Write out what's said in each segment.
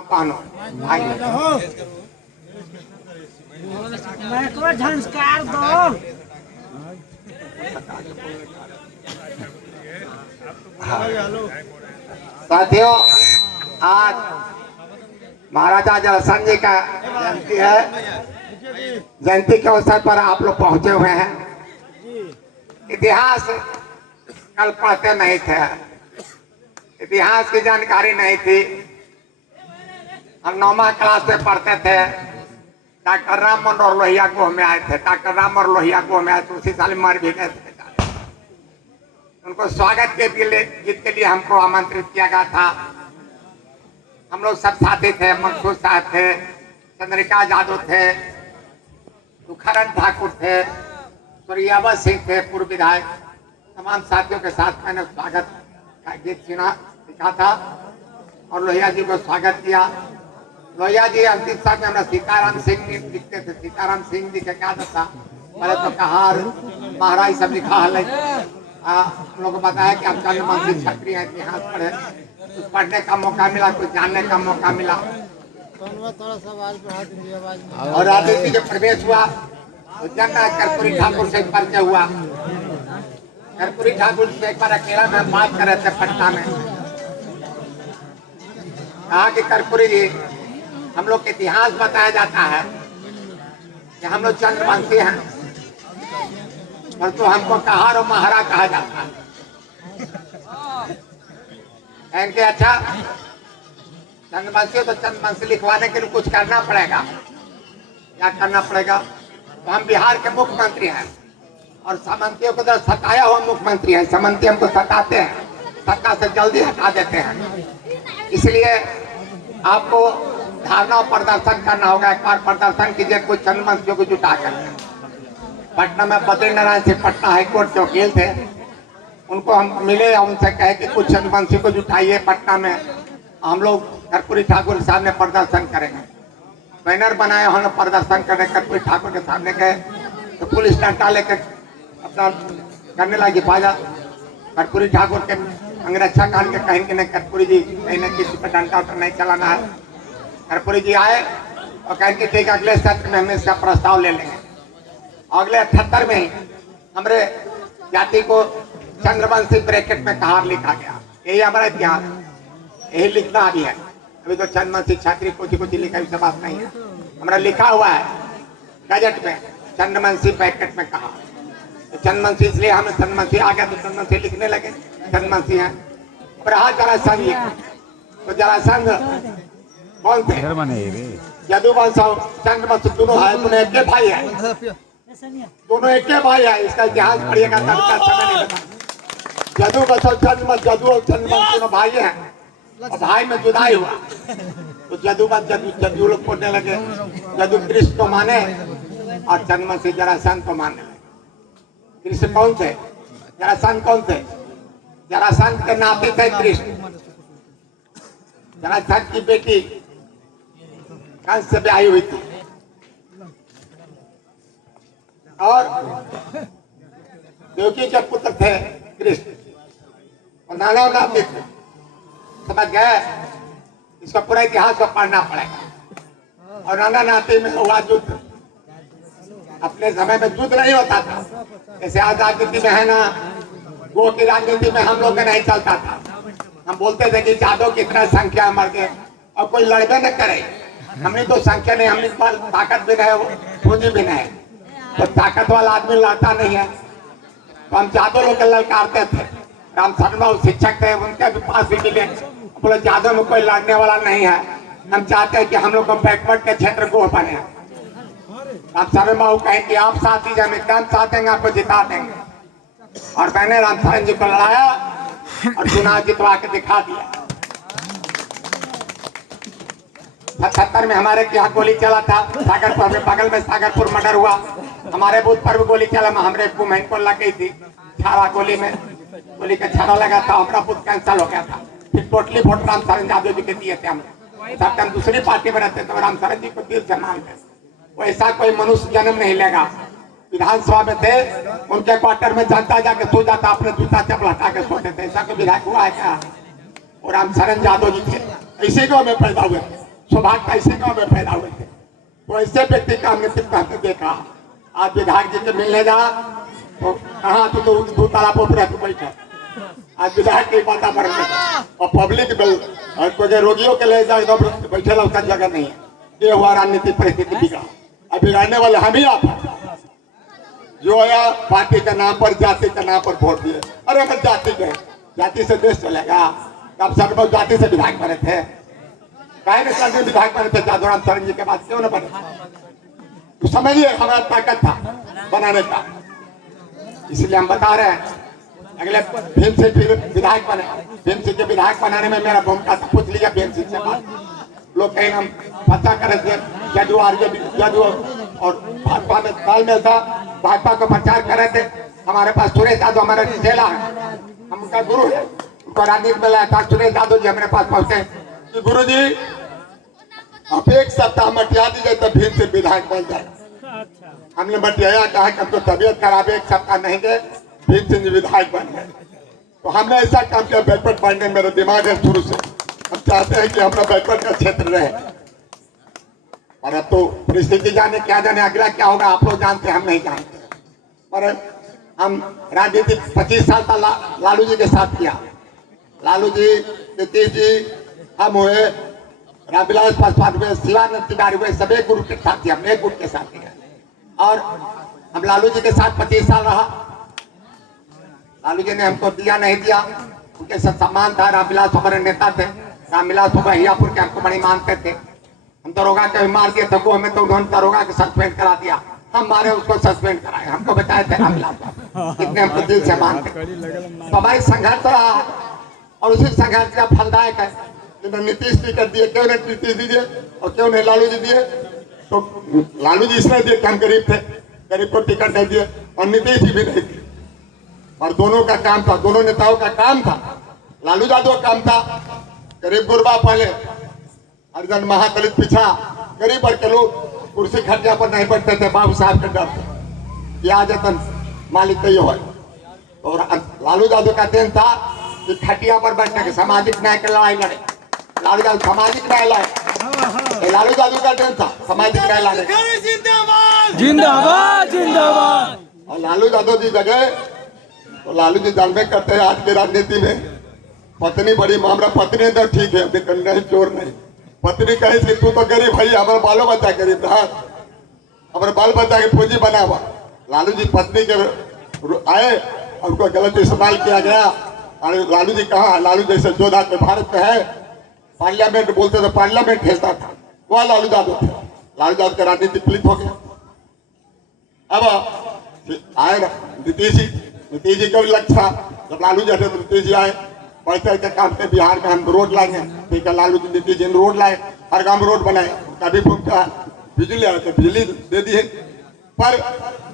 पानो भाई मैं को झंझकार दो। साथियों, आज महाराजा जयसन जी का जयंती है। जयंती के अवसर पर आप लोग पहुंचे हुए हैं। इतिहास कल पढ़ते नहीं थे, इतिहास की जानकारी नहीं थी। हम 9वीं क्लास में पढ़ते थे। डॉक्टर राम मनोहर लोहिया गोह में आए थे। डॉक्टर राम मनोहर लोहिया गोह में आए तो उसी साल मर भी गए थे। उनको स्वागत के लिए हमको आमंत्रित किया गया था। हम लोग सब साथी थे। मनसूर साहब थे, चंद्रिका यादव थे, सुखरन ठाकुर थे, सूर्यावर सिंह थे, पूर्व विधायक। तमाम साथियों के साथ मैंने स्वागत का गीत सीखा था और लोहिया जी को स्वागत किया। लोहिया जी अंतिम साथ में हमारा सीताराम सिंह लिखते थे। सीताराम सिंह जी का क्या था, पहले तो कहार महाराज सब लिखा है। हम लोग को बताया कि आप चंद्रवंशी क्षत्रिय इतिहास पढ़े, कुछ पढ़ने का मौका मिला, कुछ जानने का मौका मिला। और राजनीति जब प्रवेश हुआ तो जनता कर्पूरी ठाकुर से परिचय हुआ। कर्पूरी ठाकुर से एक बार अकेला में हम बात कर रहे थे पटना में। कहा कि कर्पूरी जी, हम लोग के इतिहास बताया जाता है कि हम लोग चंद्रवंशी हैं, पर तो हमको कहार और महारा कहा जाता है। कहेंगे अच्छा, चंद्रवंशी तो चंद्रवंशी लिखवाने के लिए कुछ करना पड़ेगा। क्या करना पड़ेगा? तो हम बिहार के मुख्यमंत्री हैं और सामंतियों को तो सताया हुआ मुख्यमंत्री है। सामंती हमको सताते हैं, सत्ता से जल्दी हटा देते हैं। इसलिए आपको धारणा प्रदर्शन करना होगा। एक बार प्रदर्शन कीजिए कुछ चंद्रवंशियों को जुटा कर। पटना में बद्रीनारायण से पटना हाईकोर्ट के वकील थे, उनको हम मिले और उनसे कहे कि कुछ चंद्रवंशी को जुटाइए पटना में, हम लोग कर्पूरी ठाकुर के सामने प्रदर्शन करेंगे। बैनर बनाए, हम लोग प्रदर्शन कर रहे। कर्पूरी ठाकुर के सामने गए तो पुलिस डंडा लेकर अपना करने लगी बाजा। कर्पूरी ठाकुर के अंगरक्षा कान के कहेंगे नहीं, कर्पूरी जी कहीं ना किसी पर डंडा उठा नहीं चलाना है। कर्पूरी जी आए और कहेंगे ठीक, अगले सत्र में हम इसका प्रस्ताव ले लेंगे। अगले 78 में ही हमारे जाति को चंद्रवंशी ब्रैकेट में कहार लिखा गया। यही हमारा इतिहास, यही लिखना अभी है। अभी तो चंद्रवंशी क्षत्रिय कुछ लिखा सब बात नहीं है। हमारा लिखा हुआ है गजट में, चंद्रवंशी ब्रैकेट में कहा। तो चंद्रवंशी इसलिए हमें चंद्रवंशी आ गया तो चंद्रवंशी लिखने लगे, चंद्रवंशी है। रहा जरासंध जी, तो जरासंध कौन थे? यदुवंश और चंद्रवंश दोनों है, दोनों एक भाई है, दोनों एक भाई है। इसका इतिहास पढ़िएगा तब का समय नहीं बता। यदुवंश और चंद्रवंश, यदु और चंद्रवंश दोनों भाई हैं और भाई में जुदाई हुआ तो यदुवंश यदु लोग बोलने लगे। यदु कृष्ण को माने और चंद्रवंशी जरासंध को मानने लगे। कृष्ण कौन थे? जरासंध कौन थे? जरासंध के नाते थे कृष्ण। जरासंध की बेटी कंस से ब्याही हुई थी और देवकी के पुत्र थे कृष्ण और नाना नाती थे। समझ गए? इसका पूरा इतिहास को पढ़ना पड़ेगा। और नाना नाती में हुआ युद्ध। अपने समय में युद्ध नहीं होता था, जैसे आज राजनीति में है ना, गो की राजनीति में हम लोग का नहीं चलता था। हम बोलते थे कि यादव कितना संख्या मर गए और कोई लड़बे न करे। हमने तो संख्या नहीं, हमने ताकत भी नहीं, पूंजी भी नहीं, तो ताकत वाला आदमी लड़ता नहीं है। तो हम यादव लोग ललकारते थे। राम शर्मा शिक्षक थे, उनके भी पास भी मिले, बोले यादव में कोई लड़ने वाला नहीं है। हम चाहते हैं कि हम लोग को बैकवर्ड के क्षेत्र को बने। राम शर्मा कहें कि आप साथ ही जाए, एकदम साथ देंगे, आपको जिता देंगे। और मैंने राम शरण जी को लड़ाया और चुनाव जितवा के दिखा दिया। 77 में हमारे यहाँ गोली चला था सागरपुर में, बगल में सागरपुर मर्डर हुआ। हमारे बूथ पर भी गोली चला, हमारे वुमेन को लग गई थी छारा, गोली में गोली का छारा लगा था। हमारा बूथ कैंसिल हो गया था। फिर टोटली वोट राम शरण यादव जी के दिए थे। हम सब हम दूसरी पार्टी में रहते तो राम शरण जी को दिल से मानते। वैसा कोई मनुष्य जन्म नहीं लेगा। विधानसभा में थे, उनके क्वार्टर में जनता जाके सो जाता, अपने जूता चप्पल हटा के सोते थे। ऐसा कोई विधायक हुआ है क्या? और राम शरण यादव जी थे, इसी को में पैदा हुए। सौभाग्य ऐसे गांव में पैदा हुए थे। तो ऐसे व्यक्ति का हमने कितना देखा। आज विधायक जी के मिलने जा तो कहाँ तू तालाब पर तू बैठा। आज विधायक की वातावरण और पब्लिक और कोई रोगियों के ले जाए तो बैठे उसका जगह नहीं है। ये हुआ राजनीतिक परिस्थिति बिगड़ा। अब बिगाड़ने वाले हम ही आप जो आया पार्टी के नाम पर, जाति के नाम पर वोट दिए। अरे हम जाति के, जाति से देश चलेगा। अब सब जाति से विधायक बने थे, काहे नहीं विधायक बने थे जादूराम शरण जी के बाद, क्यों न बने? तो समझिए हमारा ताकत था बनाने का। इसलिए हम बता रहे हैं अगले भीम सिंह फिर विधायक बने। भीम सिंह के विधायक बनाने में मेरा भूमिका सब पूछ लिया भीम सिंह से बात। लोग कहीं हम फंसा कर जदू और भाजपा में तालमेल था, भाजपा को प्रचार कर रहे थे। हमारे पास सुरेश यादव हमारा चेला है, हम उनका गुरु है, उनको राजनीति में लाया था। सुरेश यादव जी हमारे पास पहुंचे कि गुरु जी आप एक सप्ताह मटिया दीजिए तो भीम सिंह विधायक बन जाए। हमने मटिया कहा कि हमको तबियत खराब है, एक सप्ताह नहीं गए भीम सिंह विधायक बन गए। तो हमने ऐसा काम किया, बैकवर्ड पढ़ने मेरा दिमाग है शुरू से। हम चाहते हैं कि हमारा बैकवर्ड का क्षेत्र रहे। और अब तो परिस्थिति जाने क्या जाने अगला क्या होगा, आप लोग जानते हैं, हम नहीं जानते। पर हम राजनीति 25 साल का लालू जी के साथ किया। लालू जी, नीतीश जी, हम हुए, रामविलास पासवान हुए, शिवानंद तिवारी हुए, सब एक ग्रुप के साथ किया, हमने एक ग्रुप के साथ किया। और हम लालू जी के साथ 25 साल रहा। लालू जी ने हमको दिया नहीं दिया, उनके साथ सम्मान था। रामविलास हमारे नेता थे, रामविलास हियापुर के हमको बड़ी मानते थे। हम दरोगा के भी मार दिए थे, वो हमें तो उन्होंने दरोगा के सस्पेंड करा दिया, हम मारे उसको सस्पेंड कराए। हमको बताए थे रामविलास कितने हमको दिल से मानते। तो हमारी संघर्ष रहा और उसी संघर्ष का फलदायक है। नीतीश जी कर दिए, क्यों नहीं नीतीश दीजिए और क्यों नहीं लालू जी दिए? तो लालू जी इसलिए दिए कि हम गरीब थे, गरीब को टिकट नहीं दिए, और नीतीश जी भी नहीं दिए। और दोनों का काम था, दोनों नेताओं का काम था। लालू यादव का काम था गरीब गुरबा पहले, हरिजन महादलित पिछड़ा गरीब वर्ग के लोग कुर्सी खटिया पर नहीं बैठते थे, बाबू साहब के डर से आज जतन मालिक तो ये हो। और लालू यादव का दिन था कि खटिया पर बैठने के सामाजिक न्याय की लड़ाई लड़े। लालू यादव सामाजिक न्याय लाए, लालू यादव का दिन था सामाजिक न्याय लाने। जिंदाबाद जिंदाबाद। और लालू यादव जी जगह तो लालू जी जानबे करते हैं आज की राजनीति में पत्नी बड़ी मामला। पत्नी तो ठीक है, नहीं चोर नहीं। पत्नी कहे कि तू तो गरीब भाई, हमारे बालो बच्चा गरीब था, हमारे बाल बच्चा के फौजी बना हुआ। लालू जी पत्नी के आए और उनको गलत इस्तेमाल किया गया। और लालू जी कहाँ, लालू जैसे जोधा के भारत में है, पार्लियामेंट बोलते तो पार्लियामेंट भेजता था, वह लालू यादव थे। लालू यादव का राजनीति पलित हो गया। अब आए नीतीश जी का भी लक्ष्य था, जब लालू जी थे तो नीतीश जी आए, पैसे के काम से बिहार में हम रोड लाएंगे। ठीक है, लालू जी नीतीश जी ने रोड लाए, हर गांव में रोड बनाए। कभी भूमिका बिजली आए तो बिजली दे दिए। पर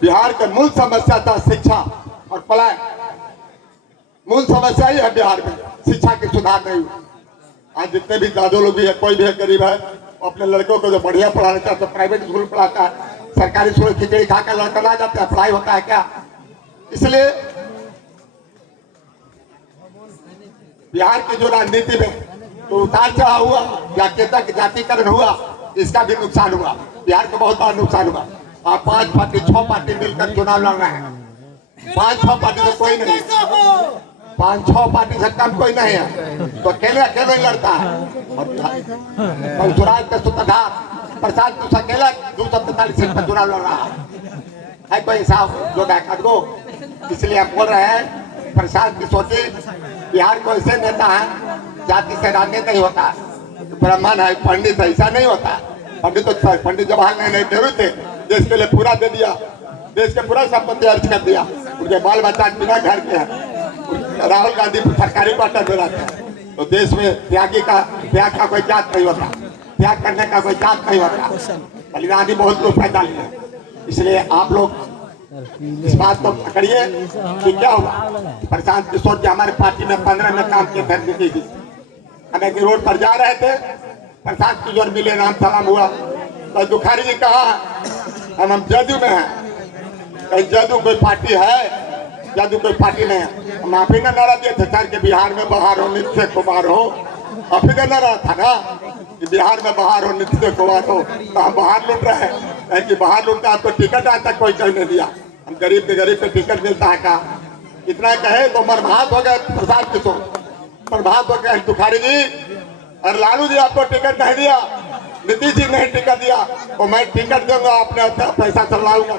बिहार का मूल समस्या था शिक्षा और पलायन। मूल समस्या ही है बिहार में, शिक्षा के सुधार नहीं हुआ। आज जितने भी दादो लोग भी है, कोई भी है गरीब है, अपने लड़कों को जो बढ़िया पढ़ाना चाहता है प्राइवेट स्कूल पढ़ाता है, सरकारी स्कूल खिचड़ी खाकर लड़का ला जाता है, पढ़ाई होता है क्या? इसलिए बिहार की जो राजनीति में तो उतार चढ़ाव हुआ, जातिकरण हुआ, इसका भी नुकसान हुआ। बिहार को बहुत बड़ा नुकसान हुआ। और 5 पार्टी 6 पार्टी मिलकर चुनाव लड़ रहे हैं। 5-6 पार्टी से कोई नहीं, 5-6 पार्टी से कम कोई नहीं है, तो अकेले अकेले लड़ता है। और स्वराज का सूत्रधार प्रसाद तो अकेला 243 सीट पर चुनाव लड़ रहा है कोई साहब जो बैठा दो। इसलिए हम बोल रहे हैं प्रसाद की सोचे, बिहार को ऐसे नेता है जाति से राजनीति नहीं होता, ब्राह्मण है पंडित है, ऐसा नहीं होता। पंडित जवाहरलाल नेहरू थे, देश के लिए पूरा दे दिया, देश के पूरा संपत्ति अर्ज कर दिया। उनके बाल बच्चा बिना घर के हैं। राहुल गांधी सरकारी क्वार्टर में रहते हैं। तो देश में त्याग का कोई जात नहीं होता, त्याग करने का कोई जात नहीं होता। बलिदान ही बहुत लोग पैदा लिए। इसलिए आप लोग इस बात को पकड़िए कि क्या हुआ। प्रशांत किशोर जी हमारे पार्टी में 15 में काम किए थे। नीतीश जी हमें कि रोड पर जा रहे थे, प्रशांत किशोर मिले, नाम सलाम हुआ तो दुखारी जी कहा हम जदयू में हैं। कहीं जदयू कोई पार्टी है? जदयू कोई पार्टी नहीं है। हम आप ही ना नारा दिए थे सर के बिहार में बाहर हो नित्य कुमार हो, फिक्र न रहा था ना कि बिहार में बाहर हो, नीतीश कुमार हो, तो हम बाहर लूट रहे हैं कि बाहर लूटता आपको टिकट आज तक कोई नहीं दिया। हम गरीब के गरीब पे टिकट मिलता है का? इतना कहे तो मरभात हो गए प्रसाद किशोर, मरभात हो गए तुखारी जी और लालू जी आपको टिकट नहीं दिया, नीतीश जी नहीं टिकट दिया, तो मैं टिकट दूंगा, अपने पैसा से लड़ाऊंगा,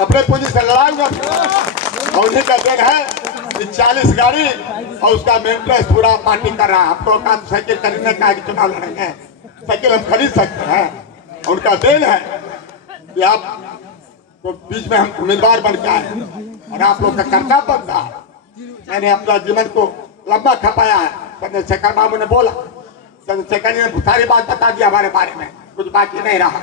अपने पूंजी से लड़ाऊंगा। और उन्हीं का दिन है कि 40 गाड़ी और उसका मेंटेनेंस पूरा पार्टी कर रहा है। आप लोग का साइकिल खरीदने का चुनाव लड़ेंगे, साइकिल हम खरीद सकते हैं। उनका दिन है कि आप तो बीच में हम उम्मीदवार बन के आए और आप लोग का कर्तव्य बनता है। मैंने अपना जीवन को लंबा खपाया है। चंद्रशेखर बाबू ने बोला, चंद्रशेखर जी ने सारी बात बता दी हमारे बारे में, कुछ बाकी नहीं रहा।